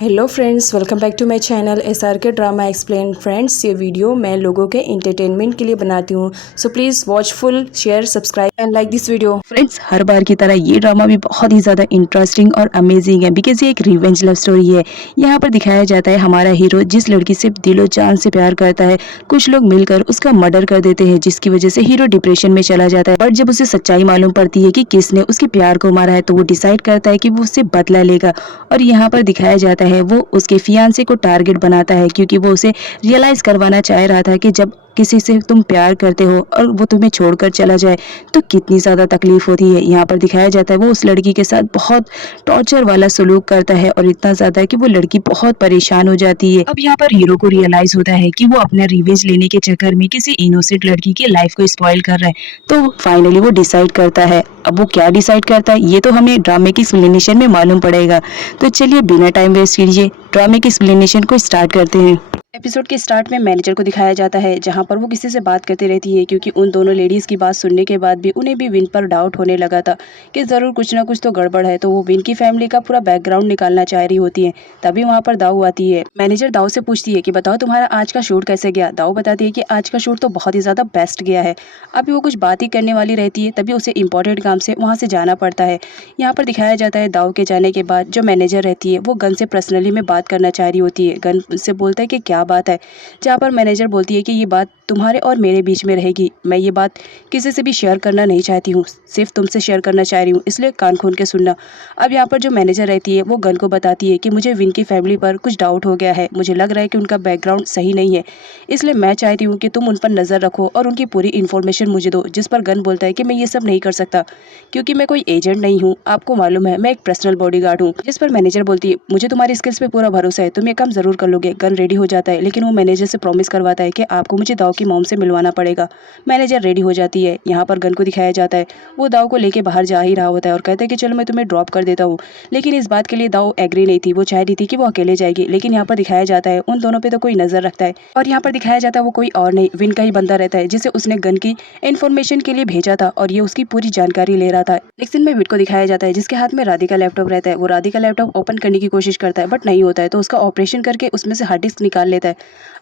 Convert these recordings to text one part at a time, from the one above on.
Hello friends, welcome back to my channel SRK drama explain. Friends, ये video मैं लोगों के एंटरटेनमेंट के लिए बनाती हूँ, so please watch full, share, subscribe and like this video. Friends, हर बार की तरह ये ड्रामा भी बहुत ही ज़्यादा इंटरेस्टिंग और अमेजिंग है बिकॉज ये एक रिवेंज लव स्टोरी है। यहाँ पर दिखाया जाता है हमारा हीरो जिस लड़की से दिलो जान से प्यार करता है, कुछ लोग मिलकर उसका मर्डर कर देते हैं जिसकी वजह से हीरो डिप्रेशन में चला जाता है। बट जब उसे सच्चाई मालूम पड़ती है कि किसने उसके प्यार को मारा है तो वो डिसाइड करता है कि वो उससे बदला लेगा। और यहाँ पर दिखाया जाता है वो उसके फियांसे को टारगेट बनाता है क्योंकि वो उसे रियलाइज करवाना चाह रहा था कि जब किसी से तुम प्यार करते हो और वो तुम्हें छोड़कर चला जाए तो कितनी ज़्यादा तकलीफ होती है। यहाँ पर दिखाया जाता है वो उस लड़की के साथ बहुत टॉर्चर वाला सलूक करता है और इतना ज़्यादा कि वो लड़की बहुत परेशान हो जाती है। अब यहाँ पर हीरो को रियलाइज होता है कि वो अपना रिवेंज लेने के चक्कर में किसी इनोसेंट लड़की की लाइफ को स्पॉइल कर रहा है, तो फाइनली वो डिसाइड करता है। अब वो क्या डिसाइड करता है ये तो हमें ड्रामे की एक्सप्लेनेशन में मालूम पड़ेगा। तो चलिए बिना टाइम वेस्ट कीजिए ड्रामे की एक्सप्लेनेशन को स्टार्ट करते हैं। एपिसोड के स्टार्ट में मैनेजर को दिखाया जाता है जहां पर वो किसी से बात करती रहती है क्योंकि उन दोनों लेडीज़ की बात सुनने के बाद भी उन्हें भी विन पर डाउट होने लगा था कि ज़रूर कुछ ना कुछ तो गड़बड़ है। तो वो विन की फैमिली का पूरा बैकग्राउंड निकालना चाह रही होती है। तभी वहां पर दाऊ आती है। मैनेजर दाऊ से पूछती है कि बताओ तुम्हारा आज का शूट कैसे गया। दाऊ बताती है कि आज का शूट तो बहुत ही ज़्यादा बेस्ट गया है। अभी वो कुछ बात ही करने वाली रहती है तभी उसे इंपॉर्टेंट काम से वहाँ से जाना पड़ता है। यहाँ पर दिखाया जाता है दाऊ के जाने के बाद जो मैनेजर रहती है वो गन से पर्सनली में बात करना चाह रही होती है। गन से बोलता है कि क्या बात है, जहाँ पर मैनेजर बोलती है कि ये बात तुम्हारे और मेरे बीच में रहेगी। मैं ये बात किसी से भी शेयर करना नहीं चाहती हूँ, सिर्फ तुमसे शेयर करना चाह रही हूँ, इसलिए कान खोल के सुनना। अब यहाँ पर जो मैनेजर रहती है वो गन को बताती है कि मुझे विन की फैमिली पर कुछ डाउट हो गया है। मुझे लग रहा है कि उनका बैकग्राउंड सही नहीं है, इसलिए मैं चाहती हूँ कि तुम उन पर नज़र रखो और उनकी पूरी इन्फॉर्मेशन मुझे दो। जिस पर गन बोलता है कि मैं ये सब नहीं कर सकता क्योंकि मैं कोई एजेंट नहीं हूँ, आपको मालूम है मैं एक पर्सनल बॉडीगार्ड हूँ। जिस पर मैनेजर बोलती है मुझे तुम्हारी स्किल्स पे पूरा भरोसा है, तुम ये काम जरूर कर लोगे। गन रेडी हो जाता है लेकिन वो मैनेजर से प्रॉमिस करवाता है कि आपको मुझे दाऊ की मॉम से मिलवाना पड़ेगा। मैनेजर रेडी हो जाती है। यहाँ पर गन को दिखाया जाता है वो दाऊ को लेके बाहर जा ही रहा होता है और कहता है कि चलो मैं तुम्हें ड्रॉप कर देता हूँ, लेकिन इस बात के लिए दाऊ एग्री नहीं थी। वो चाह रही थी कि वो अकेले जाएगी, लेकिन यहाँ पर दिखाया जाता है उन दोनों पे तो कोई नजर रखता है और यहाँ पर दिखाया जाता है वो कोई और नहीं विन का ही बंदा रहता है जिसे उसने गन की इन्फॉर्मेशन के लिए भेजा था और ये उसकी पूरी जानकारी ले रहा था। नेक्स्ट सीन में विन को दिखाया जाता है जिसके हाथ में राधी का लैपटॉप रहता है। वो राधी का लैपटॉप ओपन करने की कोशिश करता है बट नहीं होता है, तो उसका ऑपरेशन करके उसमें से हार्ड डिस्क निकाल लेता है।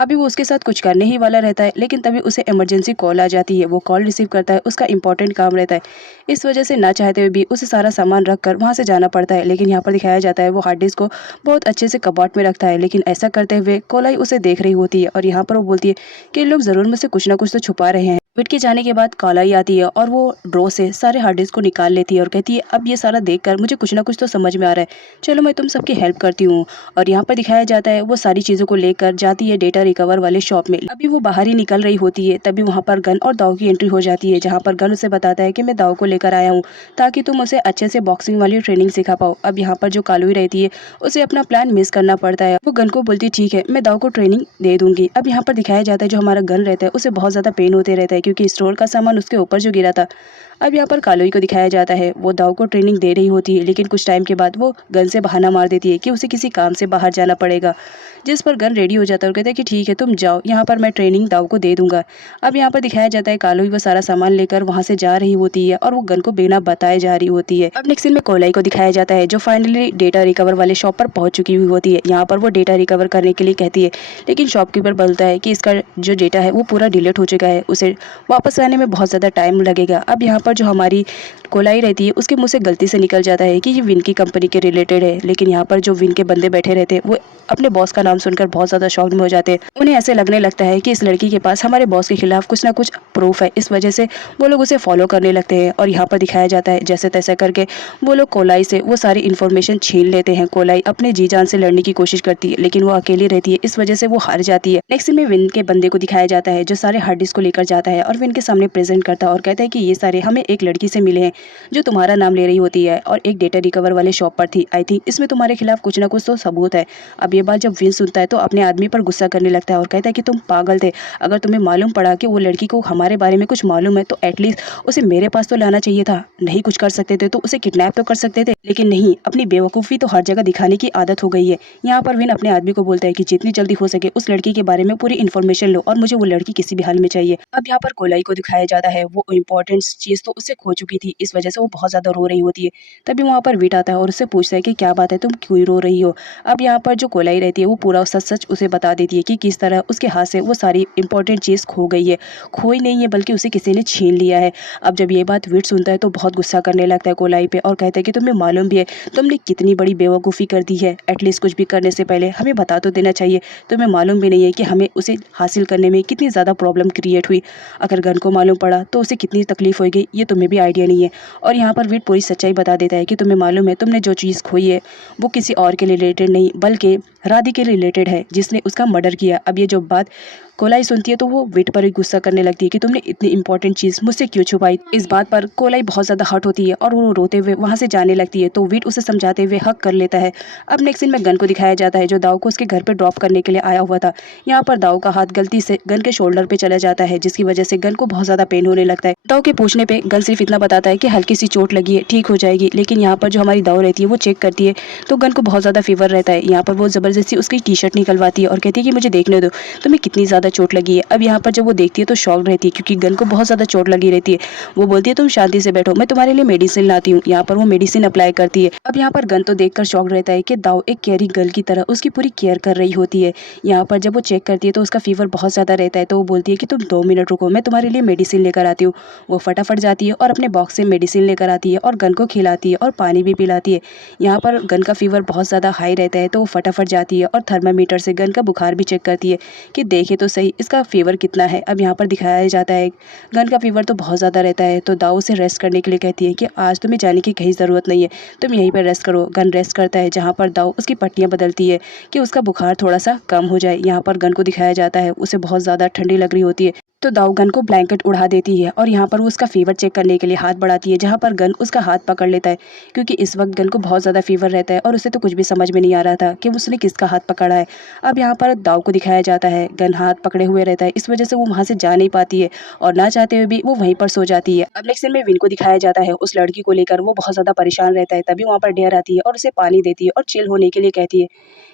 अभी वो उसके साथ कुछ करने ही वाला रहता है लेकिन तभी उसे इमरजेंसी कॉल आ जाती है। वो कॉल रिसीव करता है, उसका इंपॉर्टेंट काम रहता है, इस वजह से ना चाहते हुए भी उसे सारा सामान रख कर वहाँ से जाना पड़ता है। लेकिन यहाँ पर दिखाया जाता है वो हार्ड डिस्क को बहुत अच्छे से कबॉट में रखता है, लेकिन ऐसा करते हुए कोलाई उसे देख रही होती है और यहाँ पर वो बोलती है कि इन लोग ज़रूर मुझसे कुछ ना कुछ तो छुपा रहे हैं। विट के जाने के बाद कोलाई आती है और वो ड्रॉ से सारे हार्ड डिस्क को निकाल लेती है और कहती है अब ये सारा देखकर मुझे कुछ ना कुछ तो समझ में आ रहा है, चलो मैं तुम सबकी हेल्प करती हूँ। और यहाँ पर दिखाया जाता है वो सारी चीज़ों को लेकर जाती है डेटा रिकवर वाले शॉप में। अभी वो बाहर ही निकल रही होती है तभी वहाँ पर गन और दाऊ की एंट्री हो जाती है, जहाँ पर गन उसे बताता है कि मैं दाऊ को लेकर आया हूँ ताकि तुम उसे अच्छे से बॉक्सिंग वाली ट्रेनिंग सिखा पाओ। अब यहाँ पर जो कालुई रहती है उसे अपना प्लान मिस करना पड़ता है। वो गन को बोलती है ठीक है मैं दाऊ को ट्रेनिंग दे दूंगी। अब यहाँ पर दिखाया जाता है जो हमारा गन रहता है उसे बहुत ज़्यादा पेन होते रहता है क्योंकि स्टोर का सामान उसके ऊपर जो गिरा था। अब यहाँ पर कालोई को दिखाया जाता है वो दाऊ को ट्रेनिंग दे रही होती है, लेकिन कुछ टाइम के बाद वो गन से बहाना मार देती है कि उसे किसी काम से बाहर जाना पड़ेगा। जिस पर गन रेडी हो जाता है और कहता है कि ठीक है तुम जाओ, यहाँ पर मैं ट्रेनिंग दाऊ को दे दूंगा। अब यहाँ पर दिखाया जाता है कालोई वो सारा सामान लेकर वहाँ से जा रही होती है और वो गन को बिना बताए जा रही होती है। अब नेक्स्ट सीन में कोलाई को दिखाया जाता है जो फाइनली डेटा रिकवर वाले शॉप पर पहुंच चुकी हुई होती है। यहाँ पर वो डेटा रिकवर करने के लिए कहती है, लेकिन शॉपकीपर बोलता है कि इसका जो डेटा है वो पूरा डिलीट हो चुका है, उसे वापस आने में बहुत ज़्यादा टाइम लगेगा। अब यहाँ पर जो हमारी कोलाई रहती है उसके मुंह से गलती से निकल जाता है कि ये विन की कंपनी के रिलेटेड है, लेकिन यहाँ पर जो विन के बंदे बैठे रहते हैं वो अपने बॉस का नाम सुनकर बहुत ज़्यादा शॉक्ड में हो जाते हैं। उन्हें ऐसे लगने लगता है कि इस लड़की के पास हमारे बॉस के खिलाफ कुछ ना कुछ प्रूफ है, इस वजह से वो लोग उसे फॉलो करने लगते हैं। और यहाँ पर दिखाया जाता है जैसे तैसे करके वो लोग कोलाई से वो सारी इन्फॉर्मेशन छीन लेते हैं। कोलाई अपने जी जान से लड़ने की कोशिश करती है लेकिन वो अकेली रहती है, इस वजह से वो हार जाती है। नेक्स्ट में विन के बंदे को दिखाया जाता है जो सारे हार्ड डिस्क को लेकर जाता है और विन के सामने प्रेजेंट करता है और कहता है कि ये सारे हमें एक लड़की से मिले हैं जो तुम्हारा नाम ले रही होती है और एक डेटा रिकवर वाले शॉप पर थी। आई थिंक इसमें तुम्हारे खिलाफ कुछ ना कुछ तो सबूत है। अब ये बात जब विन सुनता है तो अपने आदमी पर गुस्सा करने लगता है और कहता है कि तुम पागल थे, अगर तुम्हें मालूम पड़ा कि वो लड़की को हमारे बारे में कुछ मालूम है तो एटलीस्ट उसे मेरे पास तो लाना चाहिए था। नहीं कुछ कर सकते थे तो उसे किडनैप तो कर सकते थे, लेकिन नहीं, अपनी बेवकूफ़ी तो हर जगह दिखाने की आदत हो गई है। यहाँ पर विन अपने आदमी को बोलता है कि जितनी जल्दी हो सके उस लड़की के बारे में पूरी इन्फॉर्मेशन लो और मुझे वो लड़की किसी भी हाल में चाहिए। अब यहाँ पर कोलाई को दिखाया जाता है, वो इंपॉर्टेंट चीज़ तो उससे खो चुकी थी, इस वजह से वो बहुत ज़्यादा रो रही होती है। तभी वहाँ पर विट आता है और उससे पूछता है कि क्या बात है, तुम क्यों रो रही हो। अब यहाँ पर जो कोलाई रहती है वो पूरा सच सच उसे बता देती है कि किस तरह उसके हाथ से वो सारी इंपॉर्टेंट चीज़ खो गई है। खोई नहीं है बल्कि उसे किसी ने छीन लिया है। अब जब ये बात विट सुनता है तो बहुत गुस्सा करने लगता है कोलाई पे और कहता है कि तुम्हें मालूम भी है तुमने कितनी बड़ी बेवकूफ़ी कर दी है। एटलीस्ट कुछ भी करने से पहले हमें बता तो देना चाहिए। तुम्हें मालूम भी नहीं है कि हमें उसे हासिल करने में कितनी ज़्यादा प्रॉब्लम क्रिएट हुई। अगर गन को मालूम पड़ा तो उसे कितनी तकलीफ होगी ये तुम्हें भी आइडिया नहीं है। और यहाँ पर विट पूरी सच्चाई बता देता है कि तुम्हें मालूम है तुमने जो चीज़ खोई है वो किसी और के रिलेटेड नहीं बल्कि राधी के रिलेटेड है जिसने उसका मर्डर किया। अब ये जो बात कोलाई सुनती है तो वो विट पर ही गुस्सा करने लगती है कि तुमने इतनी इंपॉर्टेंट चीज़ मुझसे क्यों छुपाई। इस बात पर कोलाई बहुत ज़्यादा हर्ट होती है और वो रोते हुए वहाँ से जाने लगती है तो विट उसे समझाते हुए हक कर लेता है। अब नेक्स्ट सीन में गन को दिखाया जाता है जो दाऊ को उसके घर पर ड्रॉप करने के लिए आया हुआ था। यहाँ पर दाऊ का हाथ गलती से गन के शोल्डर पे चला जाता है जिसकी वजह से गन को बहुत ज़्यादा पेन होने लगता है। दाऊ के पूछने पे गन सिर्फ इतना बताता है कि हल्की सी चोट लगी है, ठीक हो जाएगी। लेकिन यहाँ पर जो हमारी दाऊ रहती है वो चेक करती है तो गन को बहुत ज़्यादा फीवर रहता है। यहाँ पर वो ज़बरदस्ती उसकी टी शर्ट निकलवाती है और कहती है कि मुझे देखने दो तुम्हें कितनी ज़्यादा चोट लगी है। अब यहाँ पर जब वो देखती है तो शॉक रहती है क्योंकि गन को बहुत ज़्यादा चोट लगी रहती है। वो बोलती है तुम शांति से बैठो, मैं तुम्हारे लिए मेडिसिन लाती हूँ। यहाँ पर वो मेडिसिन अप्लाई करती है। अब यहाँ पर गन तो देखकर शॉक रहता है कि दाऊ एक केयरिंग गर्ल की तरह उसकी पूरी केयर कर रही होती है। यहाँ पर जब वो चेक करती है तो उसका फीवर बहुत ज़्यादा रहता है तो वो बोलती है कि तुम 2 मिनट रुको, मैं तुम्हारे लिए मेडिसिन लेकर आती हूँ। वो फटाफट जाती है और अपने बॉक्स से मेडिसिन लेकर आती है और गन को खिलाती है और पानी भी पिलाती है। यहाँ पर गन का फीवर बहुत ज़्यादा हाई रहता है तो वो फटाफट जाती है और थर्मामीटर से गन का बुखार भी चेक करती है कि देखे तो सही इसका फीवर कितना है। अब यहाँ पर दिखाया जाता है गन का फीवर तो बहुत ज़्यादा रहता है तो दाऊ से रेस्ट करने के लिए कहती है कि आज तुम्हें जाने की कहीं ज़रूरत नहीं है, तुम यहीं पर रेस्ट करो। गन रेस्ट करता है जहाँ पर दाऊ उसकी पट्टियाँ बदलती है कि उसका बुखार थोड़ा सा कम हो जाए। यहाँ पर गन को दिखाया जाता है उसे बहुत ज़्यादा ठंडी लग रही होती है तो दाऊ गन को ब्लैंकेट उड़ा देती है और यहाँ पर वो उसका फीवर चेक करने के लिए हाथ बढ़ाती है जहाँ पर गन उसका हाथ पकड़ लेता है क्योंकि इस वक्त गन को बहुत ज़्यादा फीवर रहता है और उसे तो कुछ भी समझ में नहीं आ रहा था कि उसने किसका हाथ पकड़ा है। अब यहाँ पर दाऊ को दिखाया जाता है गन हाथ पकड़े हुए रहता है, इस वजह से वो वहाँ से जा नहीं पाती है और ना चाहते हुए भी वो वहीं पर सो जाती है। अब नेक्स्ट सीन में विन को दिखाया जाता है, उस लड़की को लेकर वो बहुत ज़्यादा परेशान रहता है। तभी वहाँ पर डेयर आती है और उसे पानी देती है और चिल होने के लिए कहती है।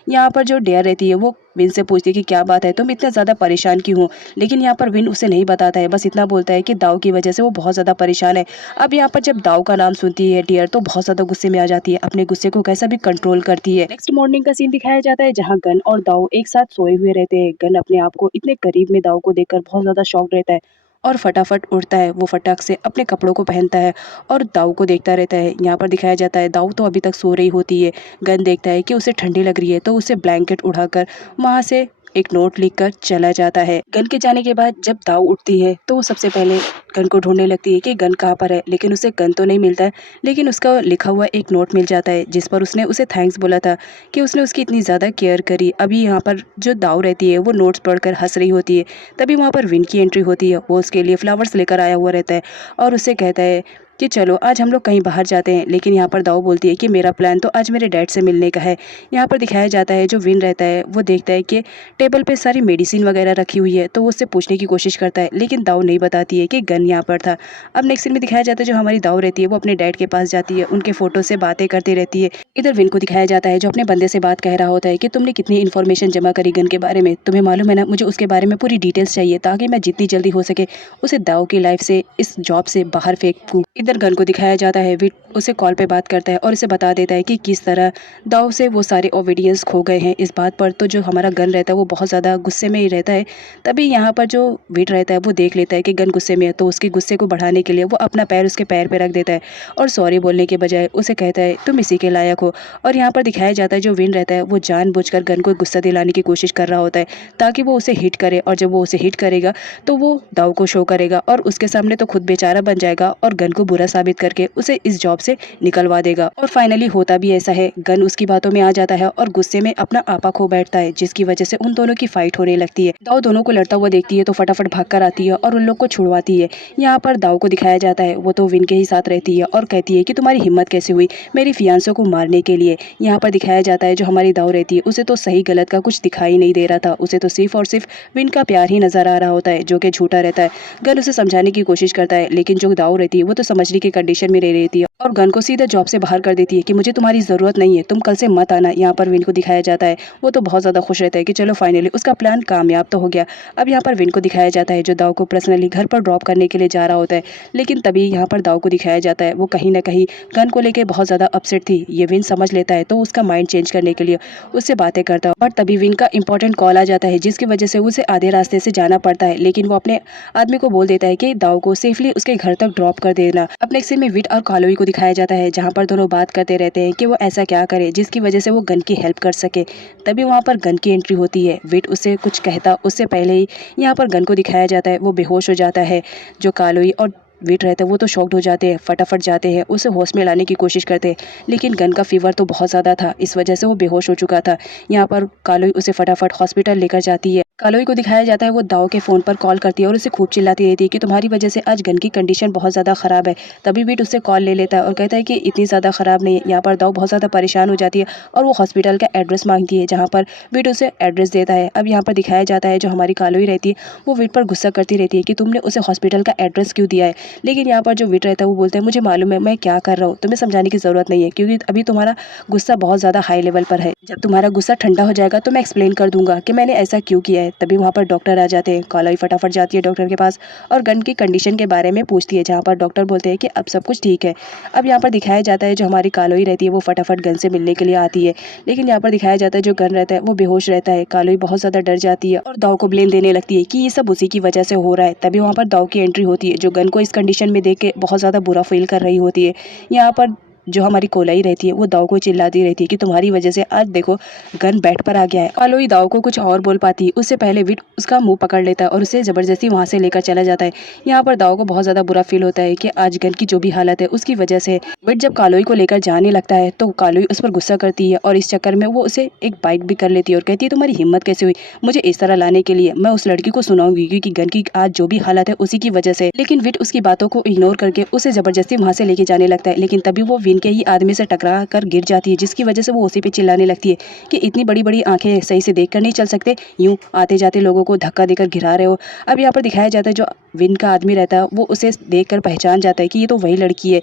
यहाँ पर जो डेयर रहती है वो विन से पूछती है कि क्या बात है, तुम इतना ज़्यादा परेशान क्यों हो। लेकिन यहाँ पर विन उसे नहीं बताता है, बस इतना बोलता है कि दाऊ की वजह से वो बहुत ज़्यादा परेशान है। अब यहाँ पर जब दाऊ का नाम सुनती है डियर तो बहुत ज़्यादा गुस्से में आ जाती है, अपने गुस्से को कैसा भी कंट्रोल करती है। नेक्स्ट मॉर्निंग का सीन दिखाया जाता है जहाँ गन और दाऊ एक साथ सोए हुए रहते हैं। गन अपने आप को इतने करीब में दाऊ को देखकर बहुत ज़्यादा शॉक रहता है और फटाफट उठता है। वो फटाक से अपने कपड़ों को पहनता है और दाऊ को देखता रहता है। यहाँ पर दिखाया जाता है दाऊ तो अभी तक सो रही होती है। गन देखता है कि उसे ठंडी लग रही है तो उसे ब्लैंकेट उड़ाकर वहाँ से एक नोट लिखकर चला जाता है। गन के जाने के बाद जब दाऊ उठती है तो वो सबसे पहले गन को ढूंढने लगती है कि गन कहाँ पर है, लेकिन उसे गन तो नहीं मिलता है। लेकिन उसका लिखा हुआ एक नोट मिल जाता है जिस पर उसने उसे थैंक्स बोला था कि उसने उसकी इतनी ज़्यादा केयर करी। अभी यहाँ पर जो दाऊ रहती है वो नोट्स पढ़कर हंस रही होती है। तभी वहाँ पर विन की एंट्री होती है, वो उसके लिए फ्लावर्स लेकर आया हुआ रहता है और उससे कहता है कि चलो आज हम लोग कहीं बाहर जाते हैं। लेकिन यहाँ पर दाऊ बोलती है कि मेरा प्लान तो आज मेरे डैड से मिलने का है। यहाँ पर दिखाया जाता है जो विन रहता है वो देखता है कि टेबल पे सारी मेडिसिन वगैरह रखी हुई है तो वो उससे पूछने की कोशिश करता है, लेकिन दाऊ नहीं बताती है कि गन यहाँ पर था। अब नेक्स्ट सीन में दिखाया जाता है जो हमारी दाऊ रहती है वो अपने डैड के पास जाती है, उनके फोटो से बातें करती रहती है। इधर विन को दिखाया जाता है जो अपने बंदे से बात कह रहा होता है कि तुमने कितनी इन्फॉर्मेशन जमा करी गन के बारे में, तुम्हें मालूम है ना, मुझे उसके बारे में पूरी डिटेल्स चाहिए ताकि मैं जितनी जल्दी हो सके उसे दाऊ की लाइफ से इस जॉब से बाहर फेंकूं। इधर गन को दिखाया जाता है विट उसे कॉल पे बात करता है और इसे बता देता है कि किस तरह दाऊ से वो सारे ओविडियंस खो गए हैं। इस बात पर तो जो हमारा गन रहता है वो बहुत ज़्यादा गुस्से में ही रहता है। तभी यहाँ पर जो विट रहता है वो देख लेता है कि गन गुस्से में है तो उसके गुस्से को बढ़ाने के लिए वो अपना पैर उसके पैर पे रख देता है और सॉरी बोलने के बजाय उसे कहता है तुम इसी के लायक हो। और यहाँ पर दिखाया जाता है जो विन रहता है वो जानबूझकर गन को गुस्सा दिलाने की कोशिश कर रहा होता है ताकि वो उसे हिट करे, और जब वो उसे हिट करेगा तो वो दाऊ को शो करेगा और उसके सामने तो खुद बेचारा बन जाएगा और गन को बुरा बुरा साबित करके उसे इस जॉब से निकलवा देगा। और फाइनली होता भी ऐसा है, गन उसकी बातों में आ जाता है और गुस्से में अपना आपा खो बैठता है, जिसकी वजह से उन दोनों की फाइट होने लगती है। दाव दोनों को लड़ता हुआ देखती है तो फटाफट भाग कर आती है और उन लोग को छुड़वाती है। यहाँ पर दाव को दिखाया जाता है, वो तो विन के ही साथ रहती है और कहती है कि तुम्हारी हिम्मत कैसे हुई मेरी फियांसों को मारने के लिए। यहाँ पर दिखाया जाता है जो हमारी दाव रहती है उसे तो सही गलत का कुछ दिखाई नहीं दे रहा था, उसे तो सिर्फ और सिर्फ विन का प्यार ही नजर आ रहा होता है, जो कि झूठा रहता है। गन उसे समझाने की कोशिश करता है, लेकिन जो दाव रहती है वो तो समझने की कंडीशन में रह रहती है और गन को सीधा जॉब से बाहर कर देती है कि मुझे तुम्हारी ज़रूरत नहीं है, तुम कल से मत आना। यहाँ पर विन को दिखाया जाता है, वो तो बहुत ज़्यादा खुश रहता है कि चलो फाइनली उसका प्लान कामयाब तो हो गया। अब यहाँ पर विन को दिखाया जाता है जो दाव को पर्सनली घर पर ड्रॉप करने के लिए जा रहा होता है, लेकिन तभी यहाँ पर दाव को दिखाया जाता है वो कहीं ना कहीं गन को लेकर बहुत ज़्यादा अपसेट थी। ये विन समझ लेता है तो उसका माइंड चेंज करने के लिए उससे बातें करता है, बट तभी विन का इंपॉर्टेंट कॉल आ जाता है जिसकी वजह से उसे आधे रास्ते से जाना पड़ता है। लेकिन वो अपने आदमी को बोल देता है कि दाव को सेफली उसके घर तक ड्रॉप कर देना। अपने सीन में विट और कालोई को दिखाया जाता है जहाँ पर दोनों बात करते रहते हैं कि वो ऐसा क्या करे जिसकी वजह से वो गन की हेल्प कर सके। तभी वहाँ पर गन की एंट्री होती है। विट उससे कुछ कहता उससे पहले ही यहाँ पर गन को दिखाया जाता है, वो बेहोश हो जाता है। जो कालोई और वेट रहते हैं वो तो शॉक्ड हो जाते हैं, फटाफट जाते हैं उसे होश में लाने की कोशिश करते हैं, लेकिन गन का फीवर तो बहुत ज़्यादा था, इस वजह से वो बेहोश हो चुका था। यहाँ पर कालोई उसे फटाफट हॉस्पिटल लेकर जाती है। कालोई को दिखाया जाता है वो दाव के फ़ोन पर कॉल करती है और उसे खूब चिल्लाती रहती है कि तुम्हारी वजह से आज गन की कंडीशन बहुत ज़्यादा ख़राब है। तभी वेट उससे कॉल ले लेता है और कहता है कि इतनी ज़्यादा ख़राब नहीं है। यहाँ पर दाव बहुत ज़्यादा परेशान हो जाती है और वो हॉस्पिटल का एड्रेस मांगती है, जहाँ पर वेट उसे एड्रेस देता है। अब यहाँ पर दिखाया जाता है जो हमारी कालोई रहती है वो वेट पर गुस्सा करती रहती है कि तुमने उसे हॉस्पिटल का एड्रेस क्यों दिया है। लेकिन यहाँ पर जो वेट रहता है वो बोलता है मुझे मालूम है मैं क्या कर रहा हूँ, तुम्हें समझाने की ज़रूरत नहीं है क्योंकि अभी तुम्हारा गुस्सा बहुत ज़्यादा हाई लेवल पर है। जब तुम्हारा गुस्सा ठंडा हो जाएगा तो मैं एक्सप्लेन कर दूंगा कि मैंने ऐसा क्यों किया है। तभी वहाँ पर डॉक्टर आ जाते हैं। कालोई फटाफट जाती है डॉक्टर के पास और गन की कंडीशन के बारे में पूछती है, जहाँ पर डॉक्टर बोलते हैं कि अब सब कुछ ठीक है। अब यहाँ पर दिखाया जाता है जो हमारी कालोई रहती है वो फटाफट गन से मिलने के लिए आती है, लेकिन यहाँ पर दिखाया जाता है जो गन रहता है वो बेहोश रहता है। कालोई बहुत ज़्यादा डर जाती है और दाव को ब्लेम देने लगती है कि ये सब उसी की वजह से हो रहा है। तभी वहाँ पर दाव की एंट्री होती है जो गन को इस कंडीशन में देख के बहुत ज़्यादा बुरा फील कर रही होती है। यहाँ पर जो हमारी कोलाई रहती है वो दाव को चिल्लाती रहती है कि तुम्हारी वजह से आज देखो गन बेड पर आ गया है। कालोई दाव को कुछ और बोल पाती है उससे पहले विट उसका मुंह पकड़ लेता है और उसे जबरदस्ती वहां से लेकर चला जाता है। यहाँ पर दाव को बहुत ज्यादा बुरा फील होता है कि आज गन की जो भी हालत है उसकी वजह से। विट जब कालोई को लेकर जाने लगता है तो कालोई उस पर गुस्सा करती है और इस चक्कर में वो उसे एक बाइट भी कर लेती है और कहती है तुम्हारी हिम्मत कैसे हुई मुझे इस तरह लाने के लिए, मैं उस लड़की को सुनाऊंगी क्योंकि गन की आज जो भी हालत है उसी की वजह से। लेकिन विट उसकी बातों को इग्नोर करके उसे जबरदस्ती वहां से लेके जाने लगता है, लेकिन तभी वो विन के ही आदमी से टकरा कर गिर जाती है, जिसकी वजह से वो उसी पे चिल्लाने लगती है कि इतनी बड़ी बड़ी आंखें सही से देखकर नहीं चल सकते, यूं आते जाते लोगों को धक्का देकर गिरा रहे हो। अब यहाँ पर दिखाया जाता है जो विन का आदमी रहता है वो उसे देखकर पहचान जाता है कि ये तो वही लड़की है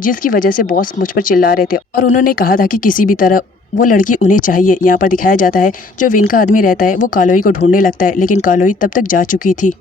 जिसकी वजह से बॉस मुझ पर चिल्ला रहे थे और उन्होंने कहा था कि किसी भी तरह वो लड़की उन्हें चाहिए। यहाँ पर दिखाया जाता है जो विन का आदमी रहता है वो कालोई को ढूंढने लगता है, लेकिन कालोई तब तक जा चुकी थी।